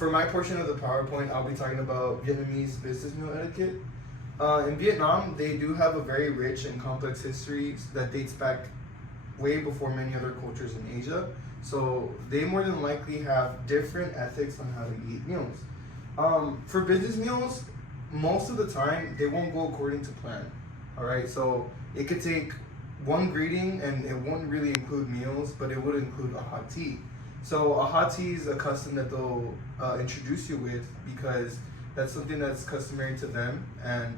For my portion of the PowerPoint, I'll be talking about Vietnamese business meal etiquette. In Vietnam, they do have a very rich and complex history that dates back way before many other cultures in Asia. So they more than likely have different ethics on how to eat meals. For business meals, most of the time, they won't go according to plan. All right, so it could take one greeting and it won't really include meals, but it would include a hot tea. So a hot tea is a custom that they'll introduce you with because that's something that's customary to them. And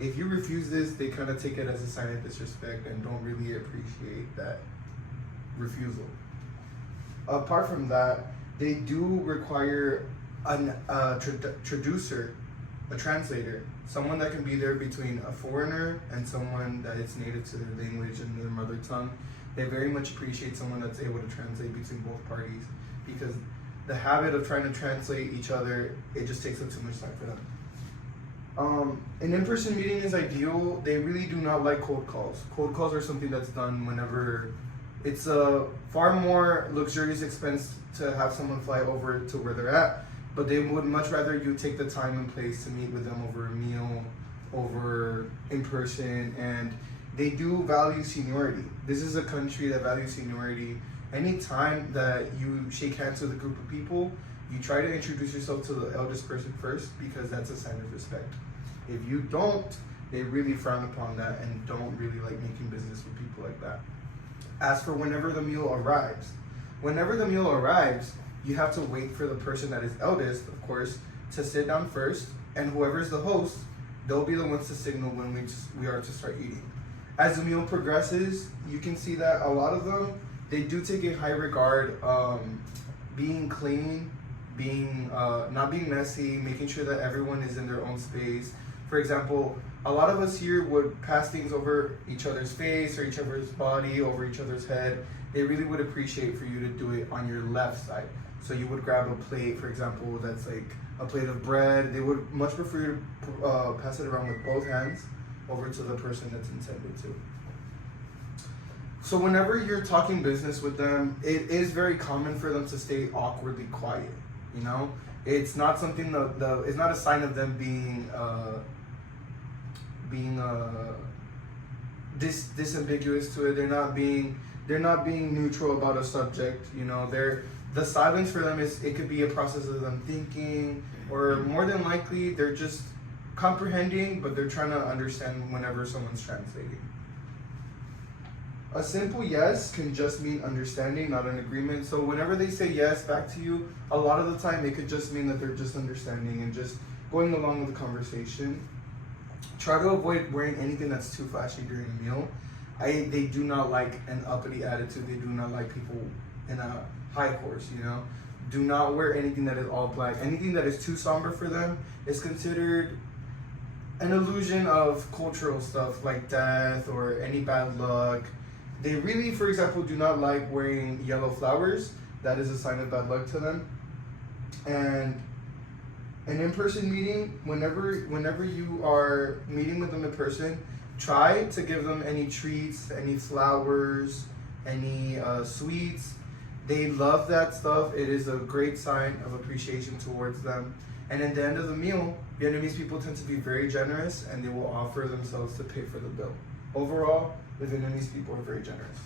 if you refuse this, they kind of take it as a sign of disrespect and don't really appreciate that refusal. Apart from that, they do require a traducer, a translator, someone that can be there between a foreigner and someone that is native to their language and their mother tongue. They very much appreciate someone that's able to translate between both parties because the habit of trying to translate each other, it just takes up too much time for them. An in-person meeting is ideal. They really do not like cold calls. Cold calls are something that's done whenever it's a far more luxurious expense to have someone fly over to where they're at, but they would much rather you take the time and place to meet with them over a meal, over in person, and they do value seniority. This is a country that values seniority. Anytime that you shake hands with a group of people, you try to introduce yourself to the eldest person first because that's a sign of respect. If you don't, they really frown upon that and don't really like making business with people like that. As for whenever the meal arrives, you have to wait for the person that is eldest, of course, to sit down first, and whoever's the host, they'll be the ones to signal when we are to start eating. As the meal progresses, you can see that a lot of them, they do take a high regard, being clean, being not being messy, making sure that everyone is in their own space. For example, a lot of us here would pass things over each other's face or each other's body, over each other's head. They really would appreciate for you to do it on your left side. So you would grab a plate, for example, that's like a plate of bread. They would much prefer you to pass it around with both hands over to the person that's intended to. So whenever you're talking business with them, it is very common for them to stay awkwardly quiet. You know, it's not something it's not a sign of them being disambiguous to it. They're not being neutral about a subject. You know, the silence for them it could be a process of them thinking, or more than likely they're just comprehending, but they're trying to understand whenever someone's translating. A simple yes can just mean understanding, not an agreement. So whenever they say yes back to you, a lot of the time it could just mean that they're just understanding and just going along with the conversation. Try to avoid wearing anything that's too flashy during a meal. They do not like an uppity attitude. They do not like people in a high horse, you know. Do not wear anything that is all black. Anything that is too somber for them is considered an illusion of cultural stuff like death or any bad luck. They really, for example, do not like wearing yellow flowers. That is a sign of bad luck to them. And an in-person meeting, whenever you are meeting with them in person, try to give them any treats, any flowers, any sweets. They love that stuff. It is a great sign of appreciation towards them. And at the end of the meal, Vietnamese people tend to be very generous and they will offer themselves to pay for the bill. Overall, the Vietnamese people are very generous.